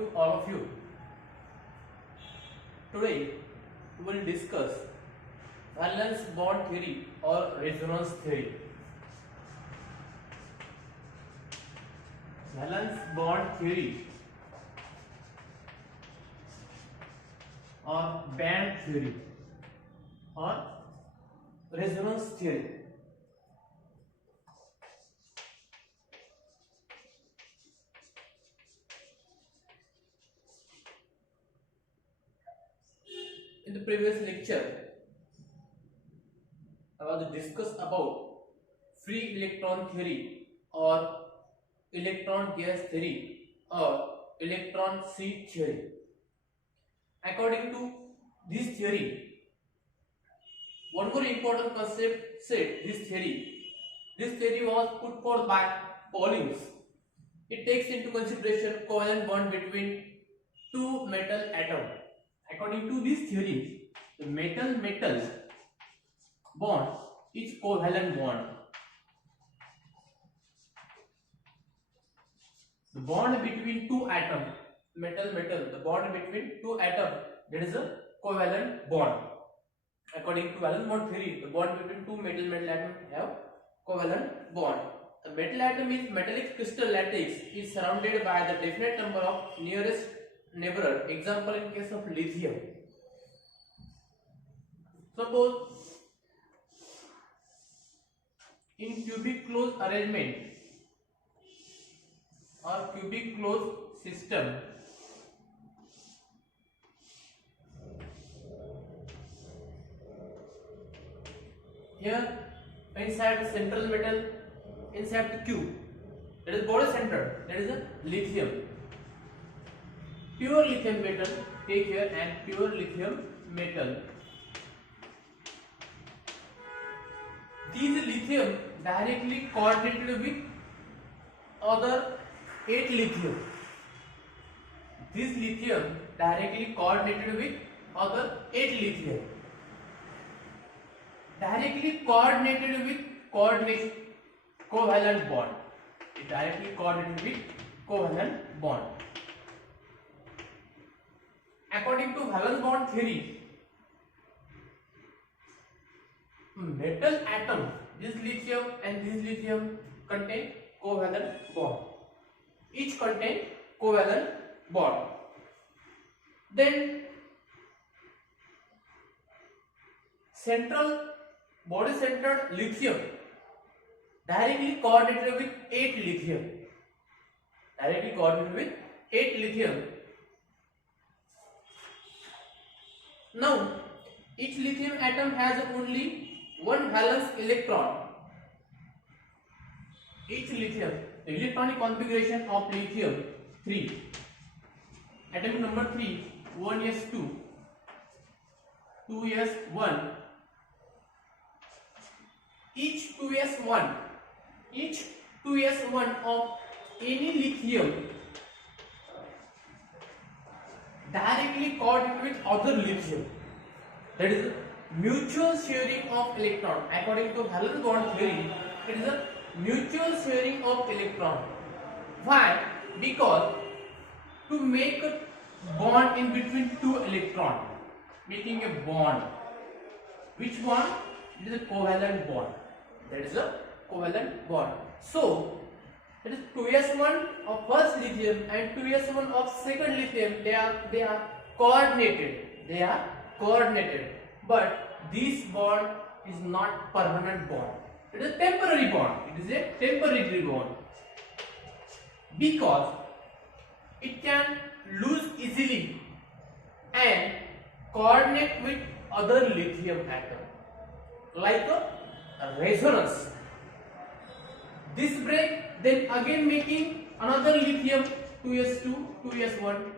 to all of you. Today we will discuss valence bond theory or resonance theory. Valence bond theory or band theory or resonance theory. In the previous lecture, I was to discuss about free electron theory or electron gas theory or electron sheet theory. According to this theory, one more important concept said this theory was put forth by Pauling. It takes into consideration covalent bond between two metal atoms. According to this theory, the metal bond is covalent bond. The bond between two atoms, metal, the bond between two atoms, that is a covalent bond. According to valence bond theory, the bond between two metal atoms have covalent bond. A metal atom is metallic crystal lattice is surrounded by the definite number of nearest neighbor. Example in case of lithium. Suppose in cubic closed arrangement or cubic closed system, here inside the central metal, inside the cube, that is body center, that is a lithium, pure lithium metal. Take here and pure lithium metal. These lithium directly coordinated with other 8 lithium. This lithium directly coordinated with other 8 lithium. Directly coordinated with covalent bond. It directly coordinated with covalent bond. According to valence bond theory, metal atom, this lithium and this lithium contain covalent bond. Each contain covalent bond. Then body centered lithium directly coordinated with 8 lithium. Directly coordinated with 8 lithium. Now each lithium atom has only one valence electron. Each lithium, the electronic configuration of lithium 3. Atom number 3, 1s2, 2s1. Each 2s1 of any lithium directly coordinated with other lithium. That is mutual sharing of electron. According to valence bond theory, it is a mutual sharing of electron. Why? Because to make a bond in between two electrons, making a bond. Which bond? It is a covalent bond. That is a covalent bond. So it is 2s1 of first lithium and 2s1 of second lithium. They are coordinated. But this bond is not permanent bond. It is a temporary bond. Because it can lose easily and coordinate with other lithium atom, like a resonance. This break, then again making another lithium 2s2, 2s1.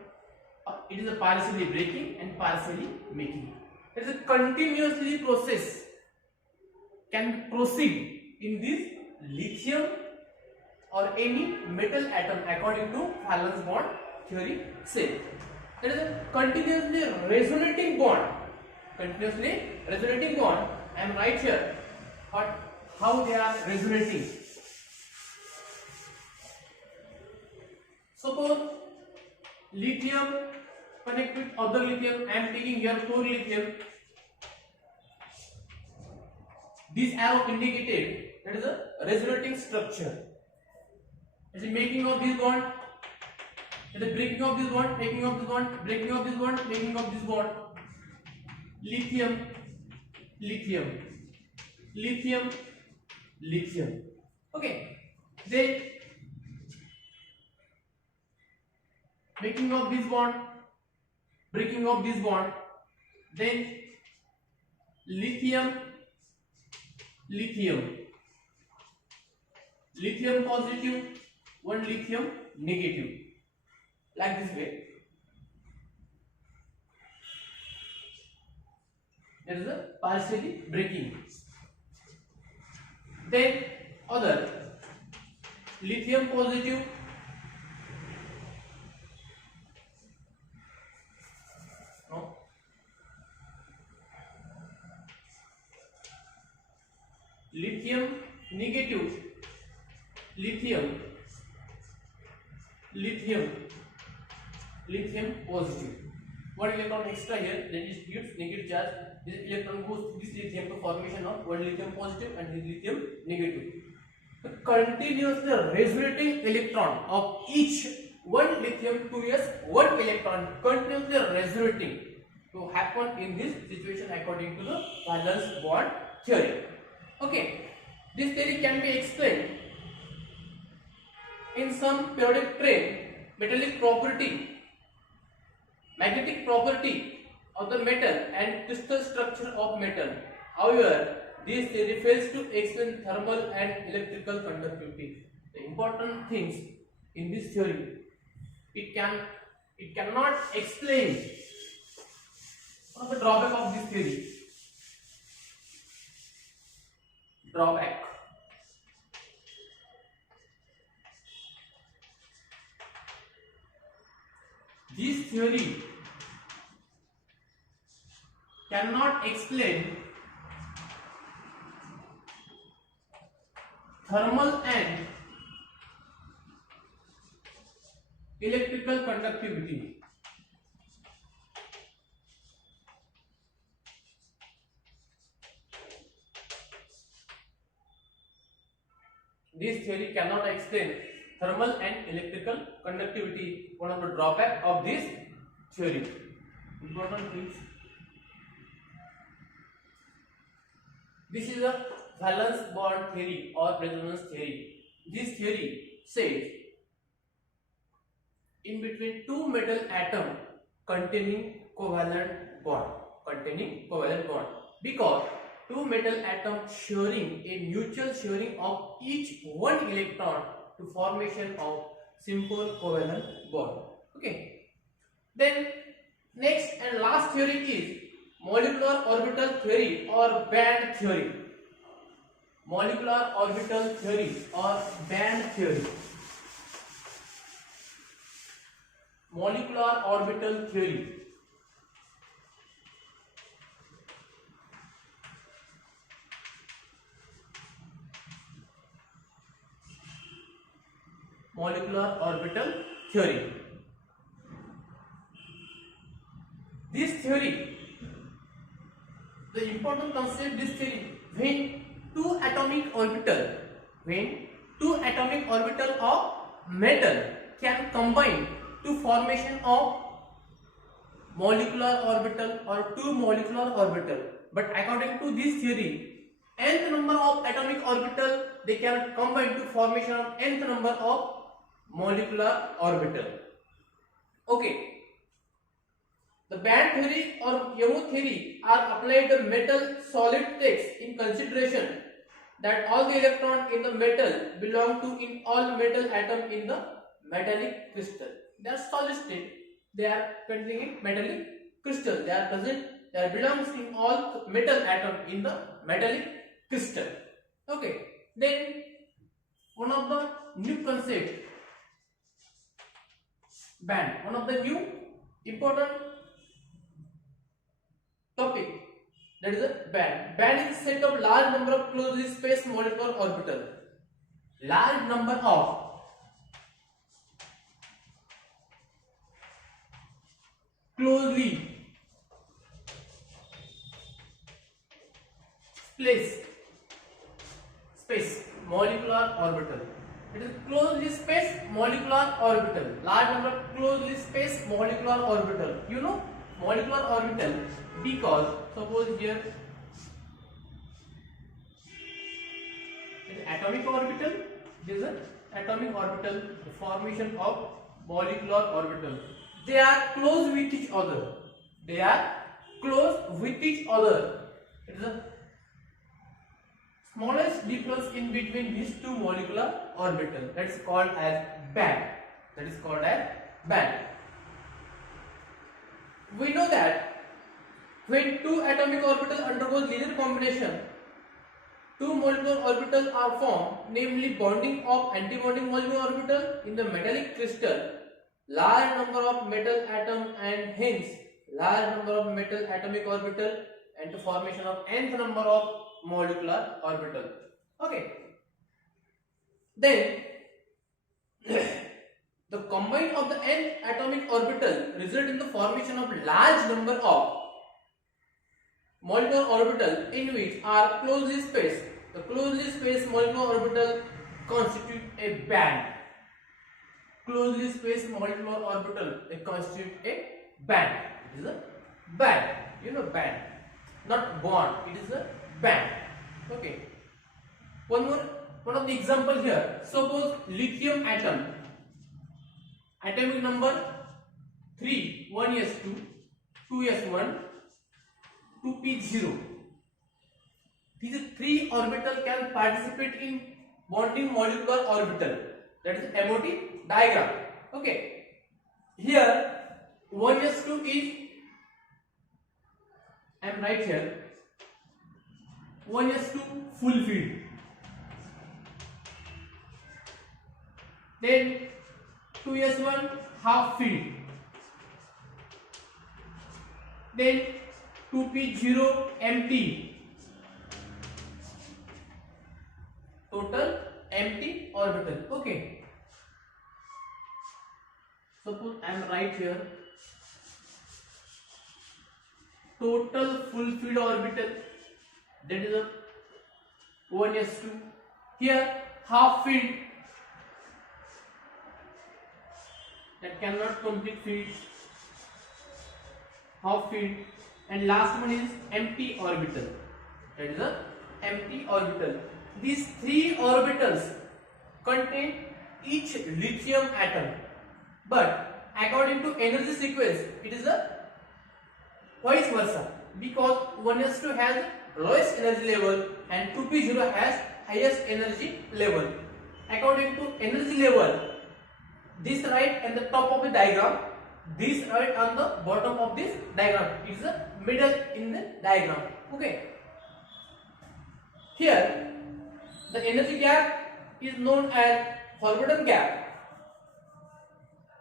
It is a partially breaking and partially making. It is a continuously process can proceed in this lithium or any metal atom according to valence bond theory say. There is a continuously resonating bond. I am right here. But how they are resonating? Suppose lithium connect with other lithium. I am taking here 4 lithium. This arrow indicated that is a resonating structure. It is making of this bond. It is breaking of this bond, making of this bond, breaking of this bond, making of this bond. Lithium, lithium, lithium, lithium. Okay. Then making of this bond, breaking of this bond. Then lithium, lithium, lithium positive, one lithium negative, like this way. There is a partially breaking. Then other lithium positive, no, lithium negative, lithium, lithium, lithium positive. One electron extra here, that is gives negative charge. This electron goes to this lithium to formation of one lithium positive and this lithium negative. The continuously resonating electron of each one lithium 2s one electron continuously resonating to happen in this situation according to the valence bond theory. Okay, this theory can be explained in some periodic train metallic property, magnetic property of the metal and crystal structure of metal. However, this theory fails to explain thermal and electrical conductivity. The important things in this theory, it cannot explain one of the drawback of this theory. Drawback. This theory cannot explain thermal and electrical conductivity. This theory cannot explain thermal and electrical conductivity. One of the drawback of this theory. Important things. This is a valence bond theory or resonance theory. This theory says in between two metal atom containing covalent bond, because two metal atoms sharing a mutual sharing of each one electron to formation of simple covalent bond. Okay. Then next and last theory is molecular orbital theory or band theory. Molecular orbital theory or band theory. Molecular orbital theory. Molecular orbital theory. This theory, the important concept this theory, when two atomic orbital of metal can combine to formation of molecular orbital or two molecular orbital. But according to this theory, nth number of atomic orbital they can combine to formation of nth number of molecular orbital. Okay. The band theory or MO theory are applied to metal solid states in consideration that all the electrons in the metal belong to in all metal atom in the metallic crystal. They are solid state. They are containing metallic crystal. They are present. They are belongs in all metal atom in the metallic crystal. Okay. Then one of the new concept band. One of the new important topic, that is a band. Band is a set of large number of closely spaced molecular orbital. Large number of closely space molecular orbital. It is closely spaced molecular orbital. Large number of closely spaced molecular orbital. You know molecular orbital because suppose here it is atomic orbital. This is an atomic orbital. The formation of molecular orbital. They are close with each other. They are close with each other. It is a smallest difference in between these two molecular orbitals. That is called as band. That is called as band. We know that when two atomic orbitals undergo linear combination, two molecular orbitals are formed, namely bonding of antibonding molecular orbital in the metallic crystal, large number of metal atom and hence large number of metal atomic orbital and the formation of nth number of molecular orbital. Okay. Then the combine of the nth atomic orbital result in the formation of large number of molecular orbital in which are closely spaced. The closely spaced molecular orbital constitute a band. Closely spaced molecular orbital they constitute a band. It is a band. You know band, not bond. It is a band. Okay. One of the example here. Suppose lithium atom. Atomic number 3, 1s2, 2s1, 2p0. These three orbital can participate in bonding molecular orbital. That is MOT diagram. Okay. Here 1s2 is, I am right here, 1s2 full field. Then 2s1 half field. Then 2p0 empty. Total empty orbital. Okay. Suppose I am right here. Total full field orbital. That is a 1s2. Here half field. That cannot complete field. Half field. And last one is empty orbital. That is a empty orbital. These three orbitals contain each lithium atom. But according to energy sequence, it is a vice versa. Because 1s2 has lowest energy level and 2p0 has highest energy level. According to energy level, this right at the top of the diagram, this right on the bottom of this diagram. It is the middle in the diagram. Okay. Here, the energy gap is known as forbidden gap.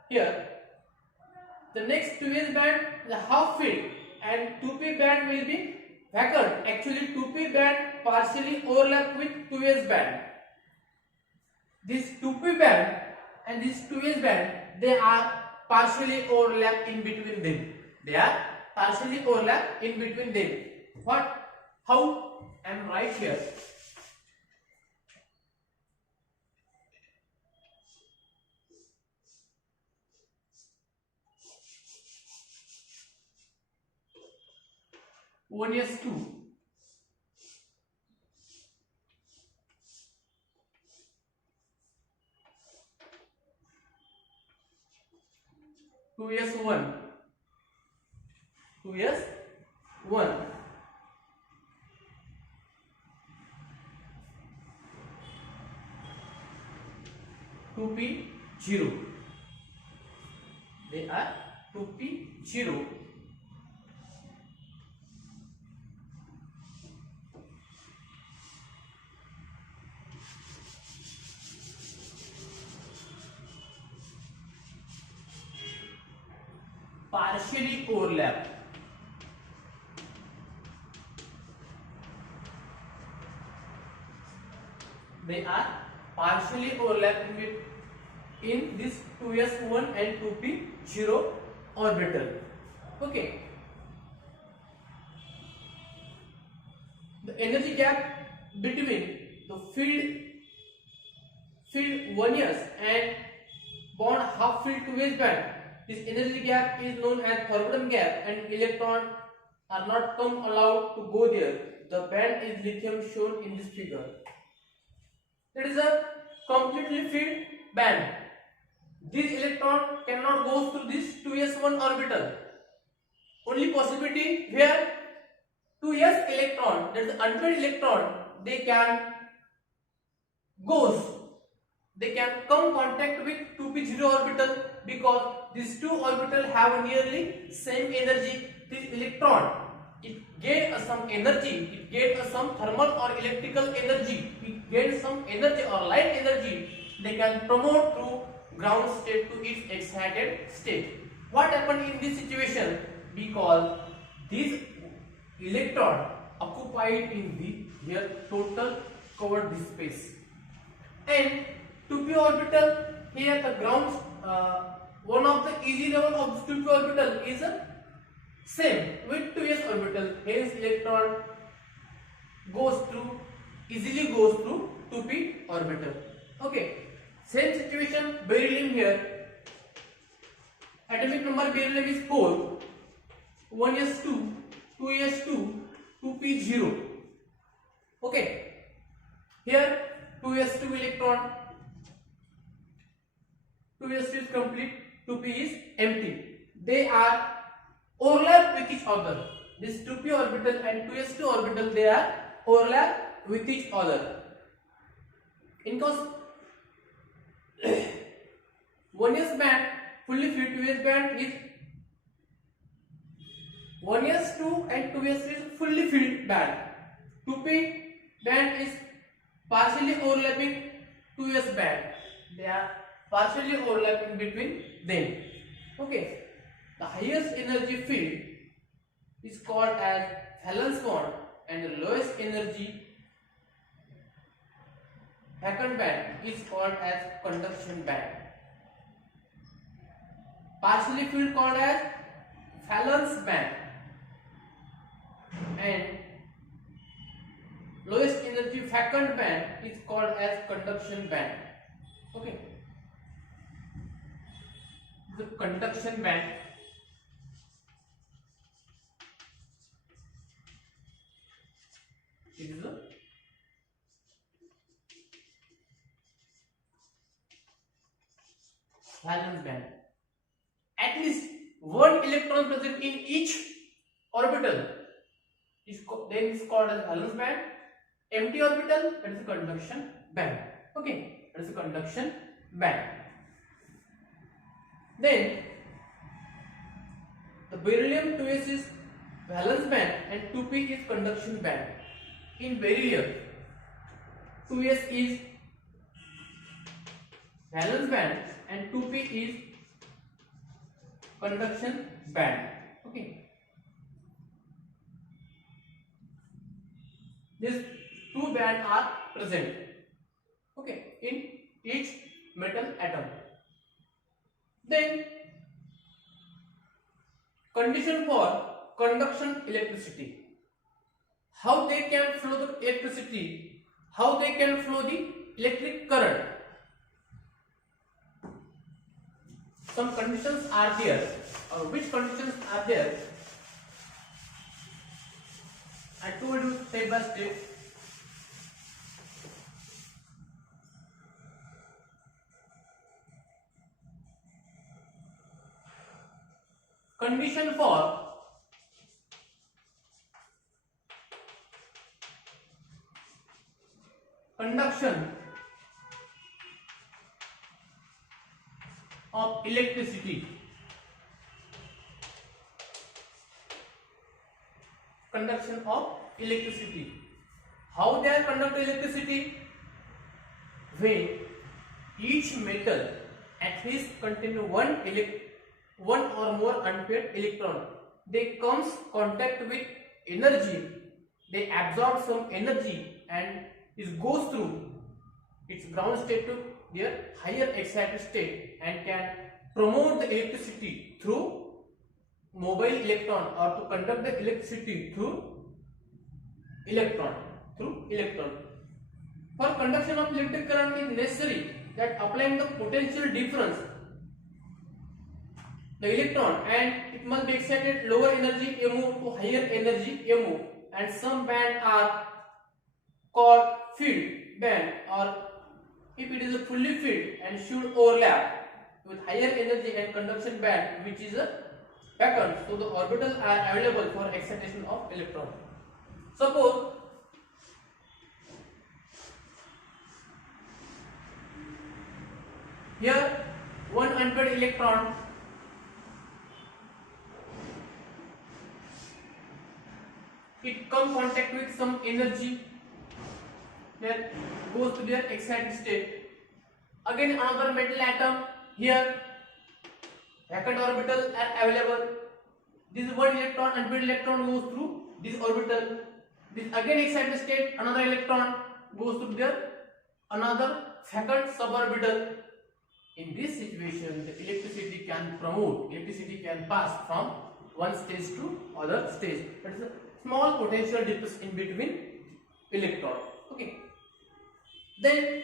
Here, the next 2s band, the half field, and 2p band will be vacant. Actually, 2p band partially overlap with 2s band. This 2p band and this 2s band, they are partially overlap in between them. They are partially overlap in between them. What? How? I am right here. One is 2. Two is 1. 2 is 1. Two p 0. They are 2p0. Partially overlap. They are partially overlapping with in this 2s1 and 2p0 orbital. Okay, the energy gap between the field 1s and bond half filled 2s band. This energy gap is known as forbidden gap, and electrons are not come allowed to go there. The band is lithium shown in this figure. It is a completely filled band. This electron cannot go through this 2s1 orbital. Only possibility where 2s electron, that is the unpaired electron, they can goes, they can come contact with 2p0 orbital, because these two orbitals have nearly same energy. This electron, it gains some energy, it gains some thermal or electrical energy, it gains some energy or light energy. They can promote through ground state to its excited state. What happened in this situation? Because this electron occupied in the here total covered this space, and 2p orbital here the ground one of the easy level of this 2p orbital is same with 2s orbital, hence electron easily goes through 2p orbital. Okay, same situation beryllium here. Atomic number beryllium is 4, 1s2, 2s2, 2p0. Okay, here 2s2 electron, 2s2 is complete, 2p is empty. They are overlap with each other. This 2p orbital and 2s2 orbital, they are overlap with each other. In case 1s band fully filled, 2s band is 1s2 and 2s3 is fully filled band. 2p band is partially overlapping 2s band. They are partially overlapping between them. Okay, the highest energy field is called as valence bond, and the lowest energy vacant band is called as conduction band. Partially filled called as valence band, and lowest energy vacant band is called as conduction band. Okay, the conduction band is the valence band. At least one electron present in each orbital is called as valence band. Empty orbital, that is the conduction band. Okay, that is the conduction band. Then the beryllium 2s is valence band and 2p is conduction band. In beryllium, 2s is valence band and 2p is conduction band. Okay, these two bands are present, okay, in each metal atom. Then condition for conduction electricity, how they can flow the electricity, how they can flow the electric current. Some conditions are there, or which conditions are there? I told you step by step. Condition for conduction of electricity. Conduction of electricity. How they are conduct electricity? When each metal at least contain one or more unpaired electron, they comes contact with energy, they absorb some energy and it goes through its ground state to their higher excited state and can promote the electricity through mobile electron or to conduct the electricity through electron. For conduction of electric current is necessary that applying the potential difference the electron and it must be excited lower energy MO to higher energy MO, and some band are called filled band, or if it is a fully filled and should overlap with higher energy and conduction band which is a vacant, so the orbitals are available for excitation of electron. Suppose here one unpaired electron it come contact with some energy, then goes to their excited state. Again another metal atom, here vacant orbital are available. This one electron, unpaired electron goes through this orbital. This again excited state, another electron goes to their another vacant suborbital. In this situation, the electricity can pass from one stage to other stage. That is a small potential difference in between electron. Okay. Then,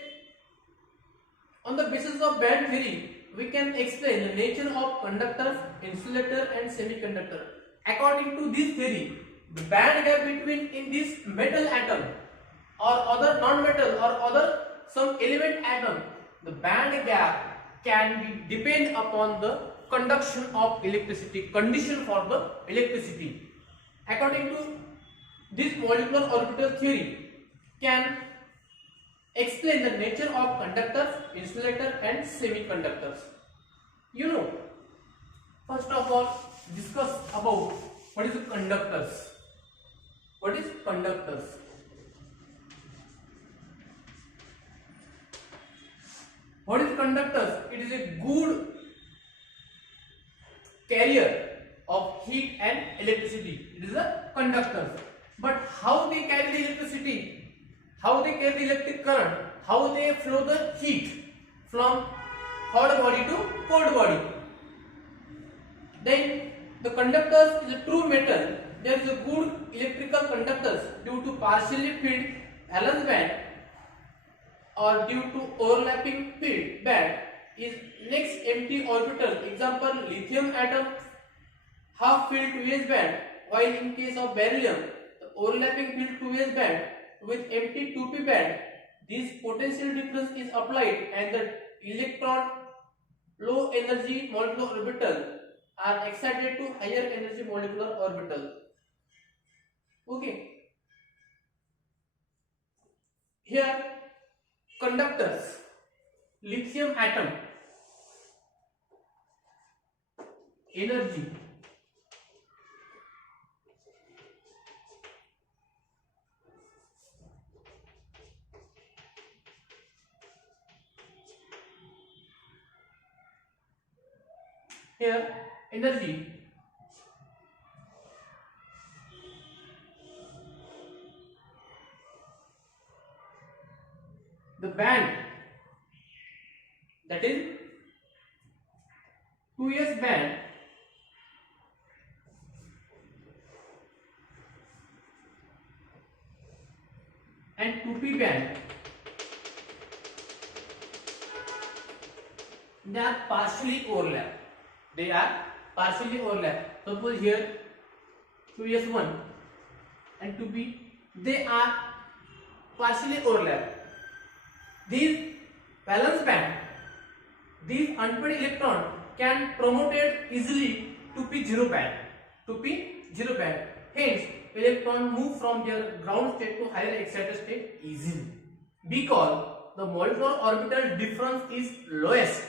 on the basis of band theory, we can explain the nature of conductors, insulator, and semiconductor. According to this theory, the band gap between in this metal atom or other non-metal or other some element atom, the band gap can be depend upon the conduction of electricity, condition for the electricity. According to this molecular orbital theory can explain the nature of conductors, insulator and semiconductors. You know, first of all discuss about what is conductors. What is conductors? What is conductors? It is a good carrier of heat and electricity. It is a conductor. But how they carry the electricity? How they carry the electric current? How they flow the heat from hot body to cold body? Then the conductors is a true metal. There is a good electrical conductors due to partially filled valence band or due to overlapping filled band is next empty orbital. Example, lithium atom half filled 2s band, while in case of beryllium the overlapping filled 2s band with empty 2p band. This potential difference is applied and the electron low energy molecular orbital are excited to higher energy molecular orbital. Okay. Here conductors, lithium atom, energy, here energy, the band, that is 2s band, and 2p band, they are partially overlap. Suppose here 2s1 and 2p, they are partially overlap. These valence band, these unpaired electron can promoted easily to p0 band. Hence, electron move from their ground state to higher excited state easily because the molecular orbital difference is lowest.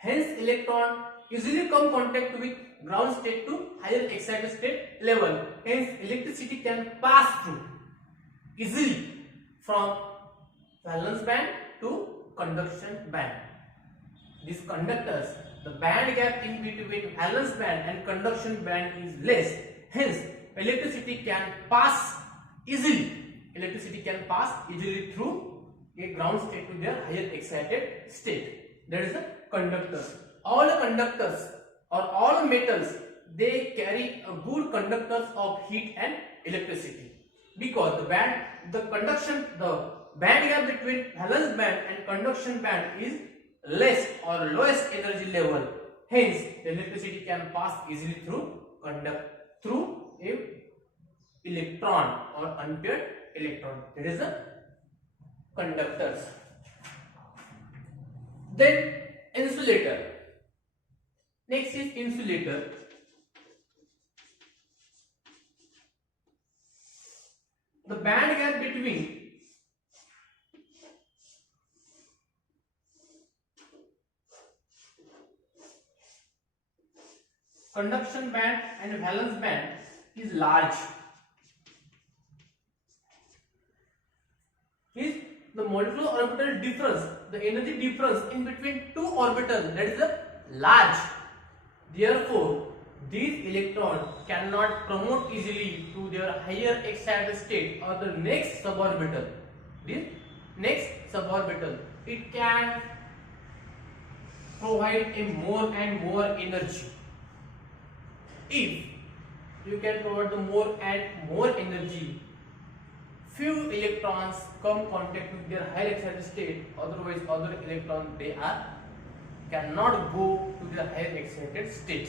Hence, electron easily come contact with ground state to higher excited state level. Hence, electricity can pass through easily from valence band to conduction band. These conductors, the band gap in between valence band and conduction band is less. Hence, electricity can pass easily through a ground state to their higher excited state. That is the conductors. All conductors or all metals they carry a good conductors of heat and electricity, because the band gap between valence band and conduction band is less or lowest energy level. Hence, the electricity can pass easily through a electron or unpaired electron. That is the conductors. Then insulator. Next is insulator. The band gap between conduction band and valence band is large. Is the molecular orbital difference, the energy difference in between two orbitals, that is the large. Therefore, these electrons cannot promote easily to their higher excited state or the next suborbital. This next suborbital, it can provide a more and more energy. If you can provide the more and more energy, few electrons come contact with their higher excited state, otherwise other electrons cannot go to the higher excited state.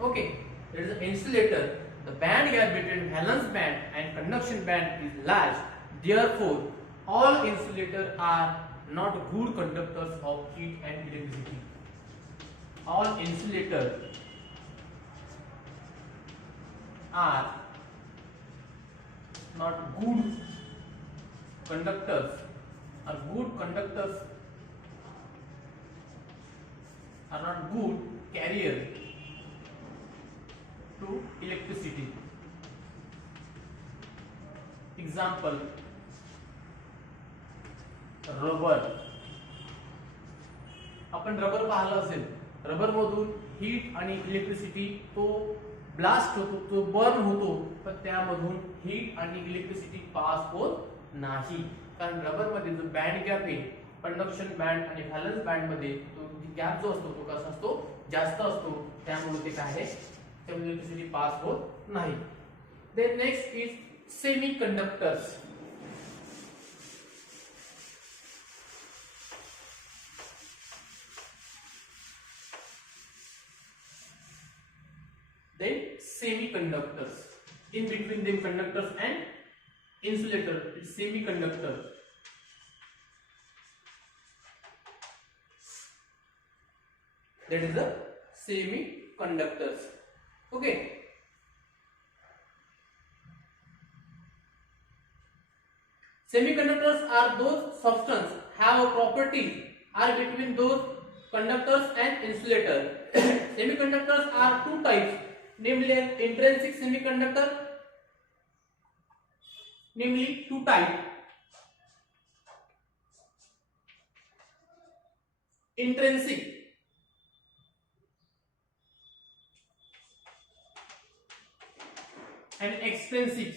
Okay, there is an insulator. The band gap between valence band and conduction band is large. Therefore, all insulators are not good conductors of heat and electricity. All insulators are not good conductors, or good conductors are not good carrier to electricity. Example, rubber. आपण rubber पाहिलं असेल, rubber मधून heat आणि electricity तो blast होतो, तो burn होतो, पण त्यामधून हीट आणि इलेक्ट्रिसिटी पास होत नाही, कारण रबर मध्ये जो बँड गॅप आहे कंडक्शन बँड आणि व्हॅलन्स बँड मध्ये, तो गॅप जो असतो तो कसा असतो, जास्त असतो, त्यामुळे ते काय आहे, त्यामुळे इलेक्ट्रिसिटी पास होत नाही. Then next is semiconductors. Then semiconductors. In between them conductors and insulator, it's semiconductor. That is the semiconductors. Okay. Semiconductors are those substances have a property are between those conductors and insulator. Semiconductors are two types, namely intrinsic semiconductor, namely two type, intrinsic and extrinsic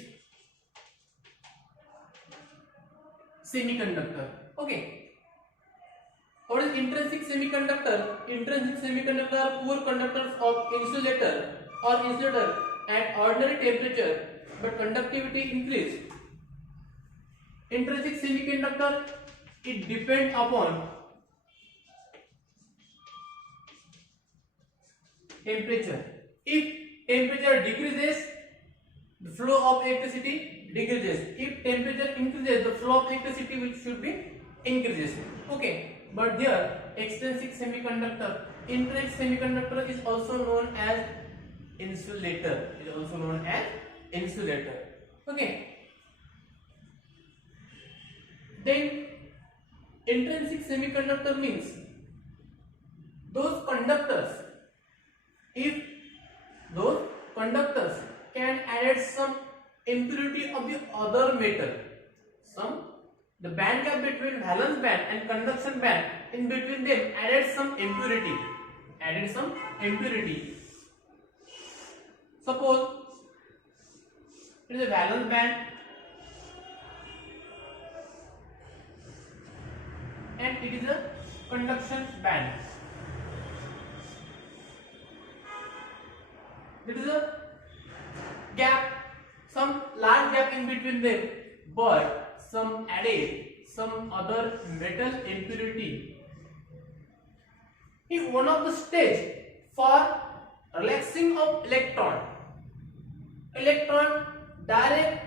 semiconductor. Okay, what is intrinsic semiconductor? Intrinsic semiconductor are poor conductors of insulator or insulator at ordinary temperature, but conductivity increase. Intrinsic semiconductor, it depends upon temperature. If temperature decreases, the flow of electricity decreases. If temperature increases, the flow of electricity should be increases. Okay, but there extrinsic semiconductor, intrinsic semiconductor is also known as insulator. Is also known as insulator. Okay. Then intrinsic semiconductor means those conductors, if those conductors can add some impurity of the other metal, the band gap between valence band and conduction band, in between them added some impurity. Suppose it is a valence band and it is a conduction band. There is a gap, some large gap in between them, but some added some other metal impurity. If one of the stage for relaxing of electron direct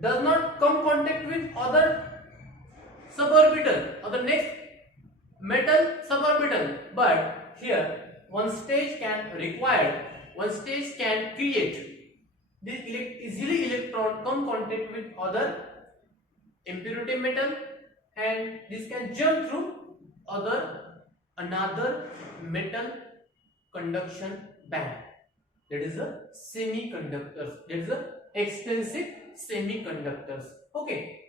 does not come contact with other suborbital or the next metal suborbital, but here one stage can create this easily electron come contact with other impurity metal, and this can jump through another metal conduction band. That is a semiconductors. That is a extensive semiconductors. Okay.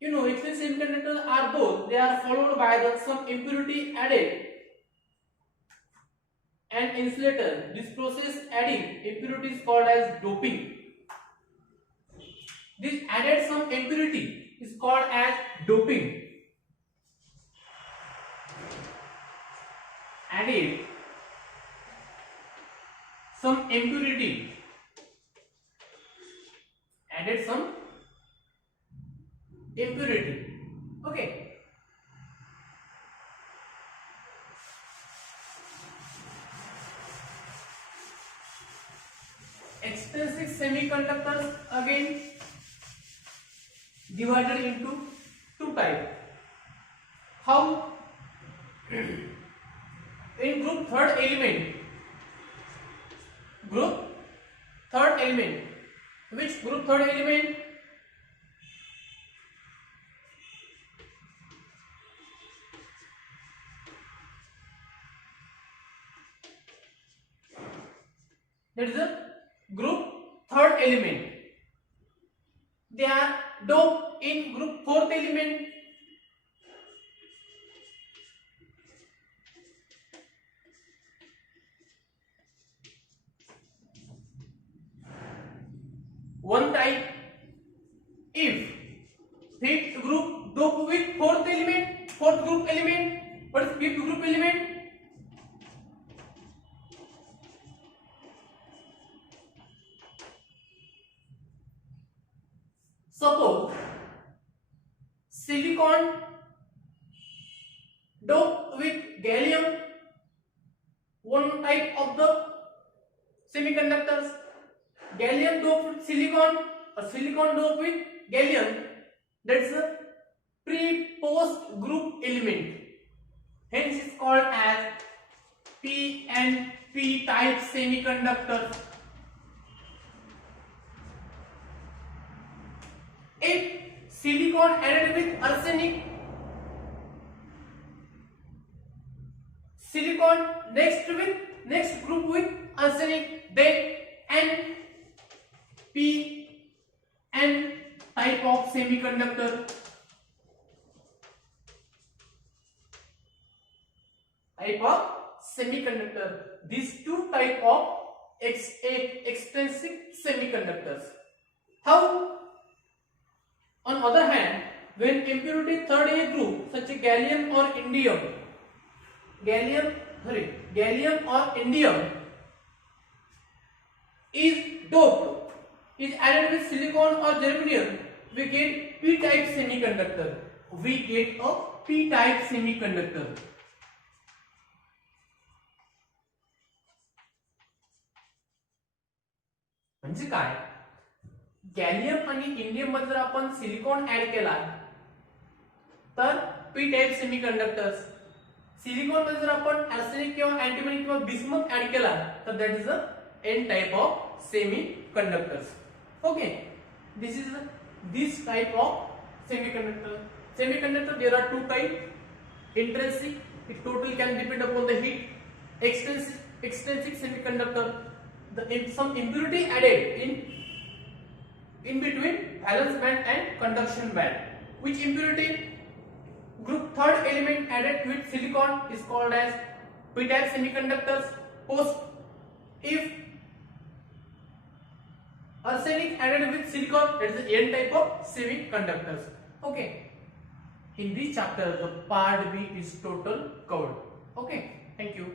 You know, extensive semiconductors are both. They are followed by some impurity added and insulator. This process adding impurity is called as doping. This added some impurity is called as doping. Added some impurity. Added some impurity. Okay. Extensive semiconductors again divided into two types. How? In group third element. Which group third element? That is a group third element. They are doped in group fourth element. One type, if fifth group doped with fourth group element. What is fifth group element? Suppose silicon doped with gallium, one type of the semiconductors. Gallium doped with silicon or silicon doped with gallium, that's a pre-post group element. Hence it's called as PNP type semiconductor. If silicon added with arsenic, silicon next group with arsenic, then NPN type of semiconductor. These two type of extensive semiconductors. How? On other hand, when impurity third A group such as gallium or indium is doped, is added with silicon or germanium, we get p-type semiconductor. म्हणजे काय? Gallium आणि indium मध्ये जर आपण silicon add केला तर P type semiconductors, silicon मध्ये जर आपण आर्सेनिक किंवा अँटिमनी किंवा बिस्मथ ऍड केला तर that is a n type of semiconductors. Okay, this type of semiconductor there are two types. Intrinsic, it totally can depend upon the heat. Extrinsic semiconductor, some impurity added in between valence band and conduction band. Which impurity? Group third element added with silicon is called as p-type semiconductors. If arsenic added with silicon, that is the n type of semiconductors. Okay, in this chapter the part B is total covered. Okay, thank you.